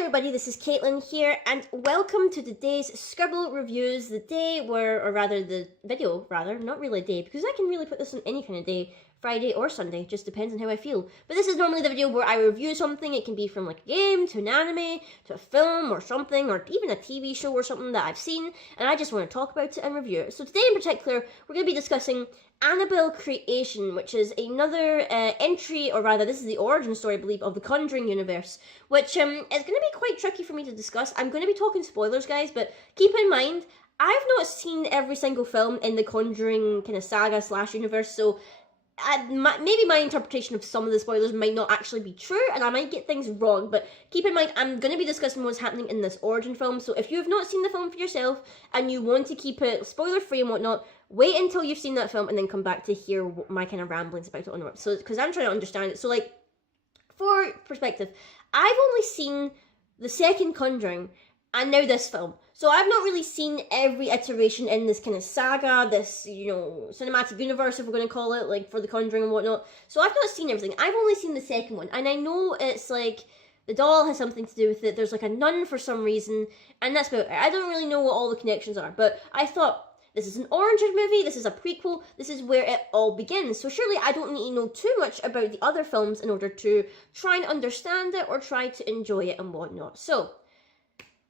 everybody, this is Caitlin here, and welcome to today's Scribble Reviews, the day where, or rather the video, not really a day, because I can really put this on any kind of day, Friday or Sunday, just depends on how I feel. But this is normally the video where I review something. It can be from like a game, to an anime, to a film or something, or even a TV show or something that I've seen, and I just want to talk about it and review it. So today in particular, we're going to be discussing Annabelle Creation, which is another entry, or rather this is the origin story, I believe, of the Conjuring universe, which is going to be quite tricky for me to discuss. I'm going to be talking spoilers, guys, but keep in mind, I've not seen every single film in the Conjuring kind of saga / universe, so maybe my interpretation of some of the spoilers might not actually be true, and I might get things wrong, but keep in mind, I'm going to be discussing what's happening in this origin film, so if you have not seen the film for yourself, and you want to keep it spoiler-free and whatnot, wait until you've seen that film, and then come back to hear my kind of ramblings about it onwards, so, because I'm trying to understand it. So, like, for perspective, I've only seen the second Conjuring, and now this film. So I've not really seen every iteration in this kind of saga, this, cinematic universe, if we're going to call it, like, for The Conjuring and whatnot. So I've not seen everything. I've only seen the second one. And I know it's, like, the doll has something to do with it. There's, like, a nun for some reason. And that's about it. I don't really know what all the connections are. But I thought, this is an origin movie, this is a prequel, this is where it all begins. So surely I don't need to know too much about the other films in order to try and understand it or try to enjoy it and whatnot. So,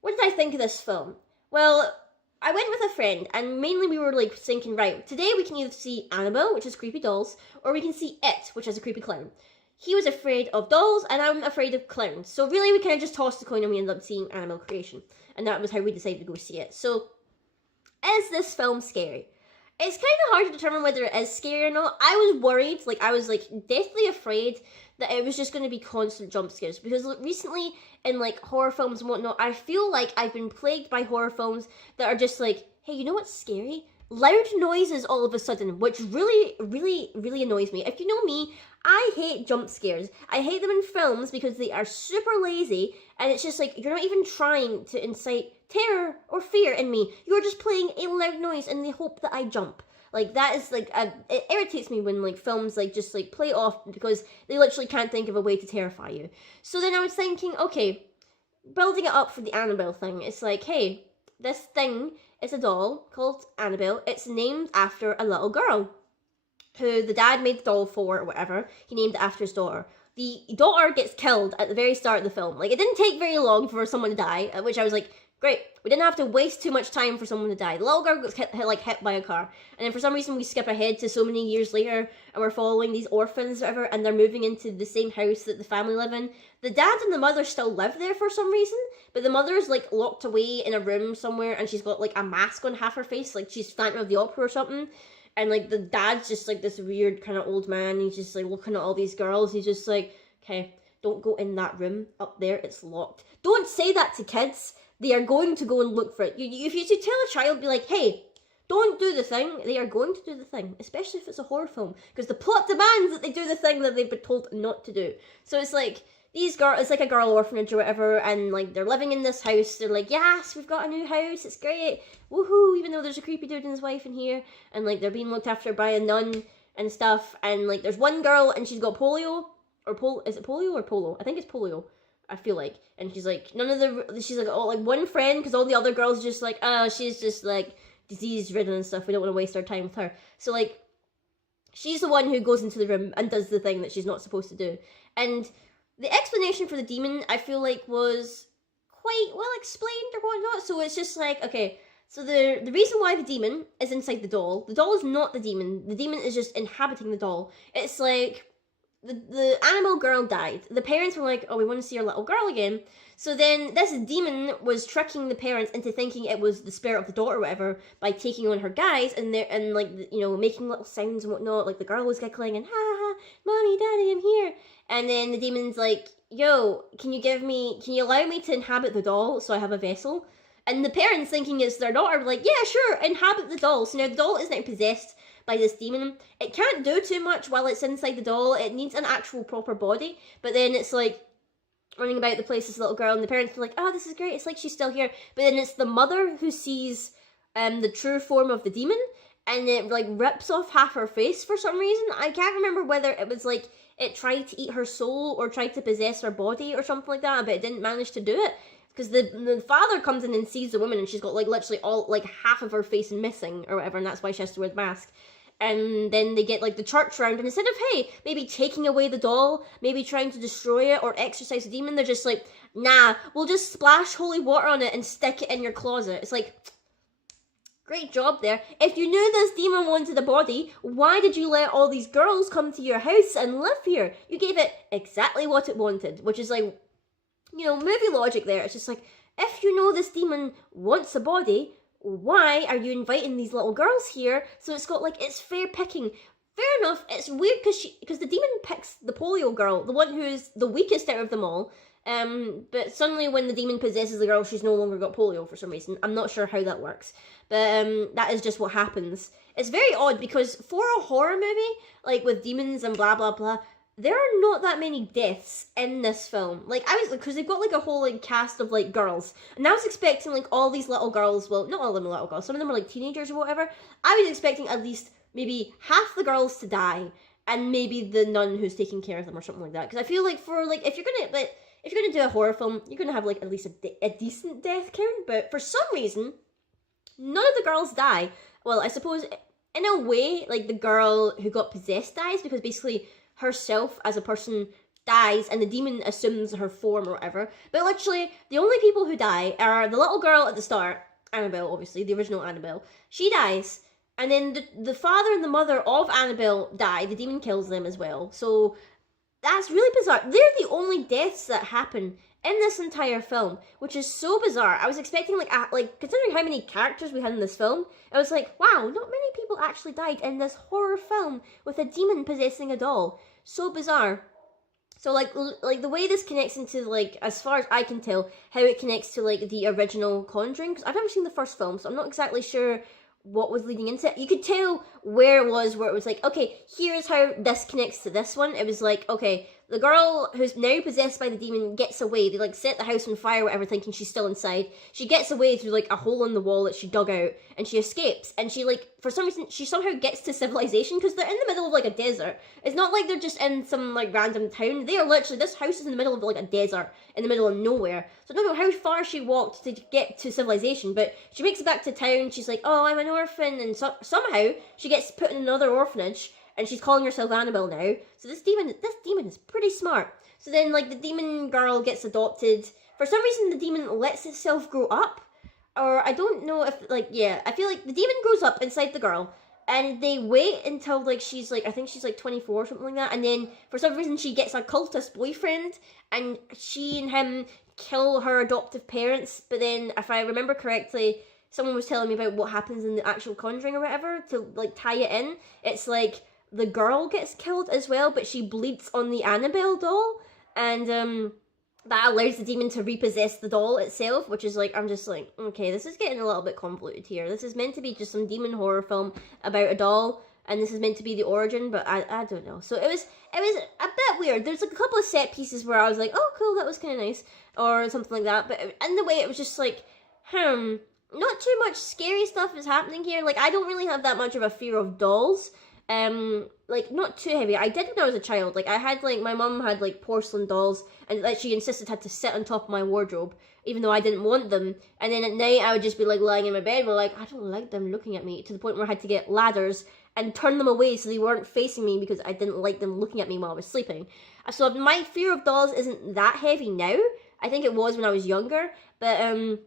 what did I think of this film? Well, I went with a friend, and mainly we were like thinking, right, today we can either see Annabelle, which is creepy dolls, or we can see It, which is a creepy clown. He was afraid of dolls, and I'm afraid of clowns. So really, we kind of just tossed the coin, and we ended up seeing Annabelle Creation. And that was how we decided to go see it. So, is this film scary? It's kind of hard to determine whether it is scary or not. I was worried, I was deathly afraid that it was just going to be constant jump scares, because recently in like horror films and whatnot, I feel like I've been plagued by horror films that are just like, hey, you know what's scary? Loud noises all of a sudden, which really, really, really annoys me. If you know me, I hate jump scares. I hate them in films because they are super lazy, and it's just like, you're not even trying to incite terror or fear in me. You're just playing a loud noise in the hope that I jump. Like, that is, it irritates me when, films, just play off because they literally can't think of a way to terrify you. So then I was thinking, okay, building it up for the Annabelle thing, it's like, hey, this thing is a doll called Annabelle. It's named after a little girl who the dad made the doll for or whatever. He named it after his daughter. The daughter gets killed at the very start of the film. It didn't take very long for someone to die, which I was like, great, we didn't have to waste too much time for someone to die. The little girl gets hit by a car. And then for some reason we skip ahead to so many years later, and we're following these orphans or whatever, and they're moving into the same house that the family live in. The dad and the mother still live there for some reason, but the mother's locked away in a room somewhere, and she's got a mask on half her face, like she's Phantom of the Opera or something. And the dad's just this weird kind of old man. He's just looking at all these girls. He's just like, okay, don't go in that room up there, it's locked. Don't say that to kids. They are going to go and look for it. If you tell a child, be like, hey, don't do the thing, they are going to do the thing, especially if it's a horror film, because the plot demands that they do the thing that they've been told not to do. So it's like, these girls, it's like a girl orphanage or whatever, and they're living in this house. They're like, yes, we've got a new house, it's great, woohoo, even though there's a creepy dude and his wife in here, and they're being looked after by a nun and stuff, and there's one girl, and she's got polio, or is it polio or polo? I think it's polio. I feel like, and she's she's one friend, because all the other girls just she's just disease ridden and stuff, we don't want to waste our time with her. So she's the one who goes into the room and does the thing that she's not supposed to do. And the explanation for the demon, I feel was quite well explained or whatnot. So it's just okay, so the reason why the demon is inside the doll is not the demon is just inhabiting the doll. It's the Annabelle girl died. The parents were like, oh, we want to see our little girl again. So then this demon was tricking the parents into thinking it was the spirit of the daughter or whatever by taking on her guise and making little sounds and whatnot. The girl was giggling and, ha ha, mommy, daddy, I'm here. And then the demon's like, yo, can you allow me to inhabit the doll so I have a vessel? And the parents, thinking it's their daughter, were like, yeah, sure, inhabit the doll. So now the doll is now possessed by this demon. It can't do too much while it's inside the doll. It needs an actual proper body. But then it's running about the place, this little girl, and the parents are like, oh, this is great, it's she's still here. But then it's the mother who sees the true form of the demon, and it rips off half her face for some reason. I can't remember whether it was it tried to eat her soul or tried to possess her body or something like that, but it didn't manage to do it. Because the father comes in and sees the woman and she's got like literally all like half of her face missing or whatever, and that's why she has to wear the mask. And then they get like the church round, and instead of, hey, maybe taking away the doll, maybe trying to destroy it or exorcise the demon, they're just like, nah, we'll just splash holy water on it and stick it in your closet. It's like, great job there. If you knew this demon wanted a body, why did you let all these girls come to your house and live here? You gave it exactly what it wanted, which is like, you know, movie logic there. It's just like, if you know this demon wants a body, why are you inviting these little girls here? So it's got like, it's fair picking. Fair enough, it's weird because the demon picks the polio girl, the one who is the weakest out of them all. But suddenly when the demon possesses the girl, she's no longer got polio for some reason. I'm not sure how that works. But that is just what happens. It's very odd because for a horror movie, like with demons and blah blah blah, there are not that many deaths in this film. Like, because they've got like a whole like cast of like girls, and I was expecting like all these little girls, well, not all of them are little girls, some of them are like teenagers or whatever. I was expecting at least maybe half the girls to die, and maybe the nun who's taking care of them or something like that. Because I feel like for like, if you're gonna do a horror film, you're gonna have like at least a decent death count, but for some reason, none of the girls die. Well, I suppose in a way, like the girl who got possessed dies, because basically herself as a person dies and the demon assumes her form or whatever. But literally, the only people who die are the little girl at the start, Annabelle, obviously, the original Annabelle. She dies, and then the father and the mother of Annabelle die. The demon kills them as well. So that's really bizarre. They're the only deaths that happen in this entire film, which is so bizarre. I was expecting like considering how many characters we had in this film, I was like, wow, not many people actually died in this horror film with a demon possessing a doll. So bizarre. So like the way this connects into, like, as far as I can tell, how it connects to like the original Conjuring, because I've never seen the first film, so I'm not exactly sure what was leading into it. You could tell where it was like, okay, here's how this connects to this one. It was like, okay, the girl who's now possessed by the demon gets away. They like set the house on fire or whatever, thinking she's still inside. She gets away through like a hole in the wall that she dug out, and she escapes. And she, like, for some reason, she somehow gets to civilization, because they're in the middle of like a desert. It's not like they're just in some like random town. They are literally, this house is in the middle of like a desert, in the middle of nowhere. So I don't know how far she walked to get to civilization, but she makes it back to town. She's like, oh, I'm an orphan, and somehow she gets put in another orphanage. And she's calling herself Annabelle now. So this demon is pretty smart. So then, like, the demon girl gets adopted. For some reason, the demon lets itself grow up. Or I don't know if, like, yeah. I feel like the demon grows up inside the girl. And they wait until, like, she's, like, I think she's, like, 24 or something like that. And then, for some reason, she gets a cultist boyfriend. And she and him kill her adoptive parents. But then, if I remember correctly, someone was telling me about what happens in the actual Conjuring or whatever. To, like, tie it in. It's, like, the girl gets killed as well, but she bleeds on the Annabelle doll, and that allows the demon to repossess the doll itself, which is like, I'm just like, okay, this is getting a little bit convoluted here. This is meant to be just some demon horror film about a doll, and this is meant to be the origin, but I don't know. So it was a bit weird. There's like a couple of set pieces where I was like, oh cool, that was kind of nice, or something like that, but in the way it was just like, not too much scary stuff is happening here. Like, I don't really have that much of a fear of dolls. Like, not too heavy. I did when I was a child. Like, I had, like, my mum had, like, porcelain dolls, and, like, she insisted had to sit on top of my wardrobe, even though I didn't want them. And then at night, I would just be, like, lying in my bed, but, like, I don't like them looking at me, to the point where I had to get ladders and turn them away so they weren't facing me, because I didn't like them looking at me while I was sleeping. So my fear of dolls isn't that heavy now. I think it was when I was younger, but,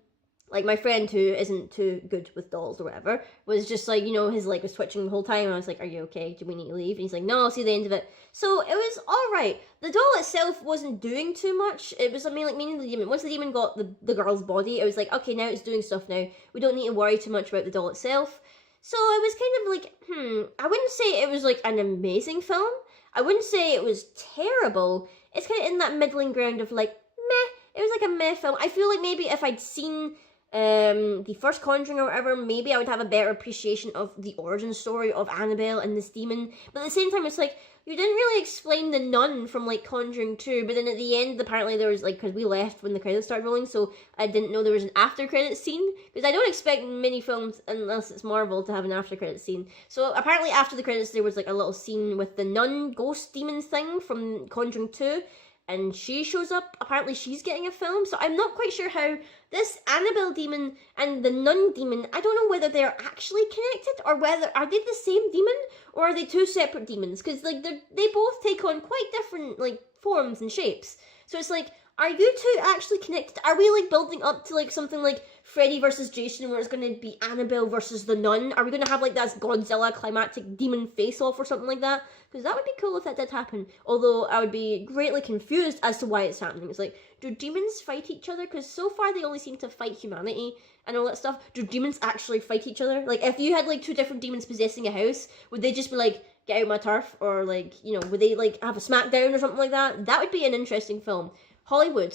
like, my friend who isn't too good with dolls or whatever was just like, you know, his leg was twitching the whole time, and I was like, are you okay? Do we need to leave? And he's like, no, I'll see the end of it. So it was alright. The doll itself wasn't doing too much. It was, I mean, like, meaning the demon. Once the demon got the girl's body, it was like, okay, now it's doing stuff now. We don't need to worry too much about the doll itself. So it was kind of like, I wouldn't say it was like an amazing film. I wouldn't say it was terrible. It's kind of in that middling ground of like, meh. It was like a meh film. I feel like maybe if I'd seen the first Conjuring or whatever, maybe I would have a better appreciation of the origin story of Annabelle and this demon. But at the same time, it's like, you didn't really explain the nun from, like, Conjuring 2, but then at the end, apparently there was, like, because we left when the credits started rolling, so I didn't know there was an after-credits scene, because I don't expect many films, unless it's Marvel, to have an after-credits scene. So apparently after the credits, there was, like, a little scene with the nun ghost demon thing from Conjuring 2, and she shows up. Apparently she's getting a film, so I'm not quite sure how this Annabelle demon and the nun demon, I don't know whether they're actually connected, or whether, are they the same demon, or are they two separate demons? Because, like, they both take on quite different, like, forms and shapes. So it's like, are you two actually connected? Are we, like, building up to, like, something like Freddy versus Jason, where it's going to be Annabelle versus the nun? Are we going to have, like, that Godzilla climactic demon face-off or something like that? Because that would be cool if that did happen. Although I would be greatly confused as to why it's happening. It's like, do demons fight each other? Because so far they only seem to fight humanity and all that stuff. Do demons actually fight each other? Like, if you had, like, two different demons possessing a house, would they just be like, get out my turf? Or, like, you know, would they, like, have a smackdown or something like that? That would be an interesting film. Hollywood,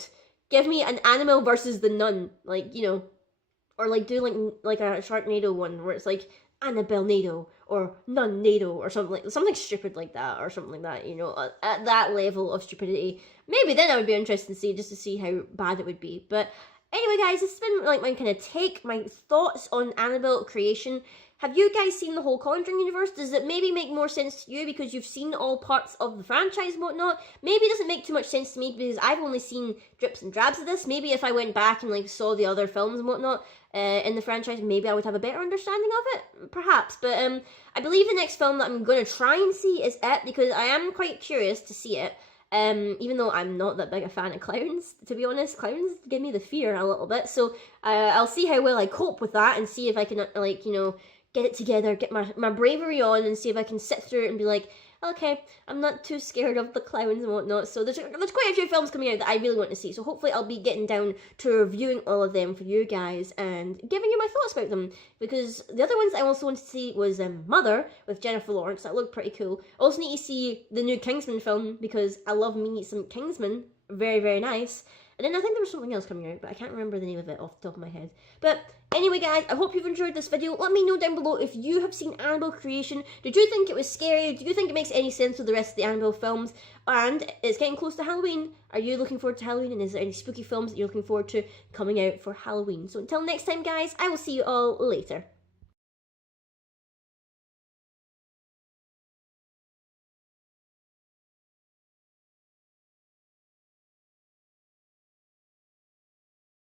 give me an Annabelle versus the nun, like, you know, or like do like a Sharknado one where it's like Annabelle Nado or Nun Nado or something stupid like that, or something like that, you know, at that level of stupidity. Maybe then I would be interested to see, just to see how bad it would be. But anyway, guys, this has been like my kind of take, my thoughts on Annabelle creation. Have you guys seen the whole Conjuring universe? Does it maybe make more sense to you because you've seen all parts of the franchise and whatnot? Maybe it doesn't make too much sense to me because I've only seen drips and drabs of this. Maybe if I went back and, like, saw the other films and whatnot in the franchise, maybe I would have a better understanding of it, perhaps. But I believe the next film that I'm going to try and see is It, because I am quite curious to see it. Even though I'm not that big a fan of clowns, to be honest. Clowns give me the fear a little bit. So I'll see how well I cope with that and see if I can, like, you know, get it together, get my bravery on, and see if I can sit through it and be like, okay, I'm not too scared of the clowns and whatnot. So there's quite a few films coming out that I really want to see. So hopefully I'll be getting down to reviewing all of them for you guys and giving you my thoughts about them. Because the other ones I also wanted to see was Mother with Jennifer Lawrence. That looked pretty cool. I also need to see the new Kingsman film because I love me some Kingsman. Very, very nice. And then I think there was something else coming out, but I can't remember the name of it off the top of my head. But anyway, guys, I hope you've enjoyed this video. Let me know down below if you have seen Annabelle creation. Did you think it was scary? Do you think it makes any sense with the rest of the Annabelle films? And it's getting close to Halloween. Are you looking forward to Halloween? And is there any spooky films that you're looking forward to coming out for Halloween? So until next time, guys, I will see you all later.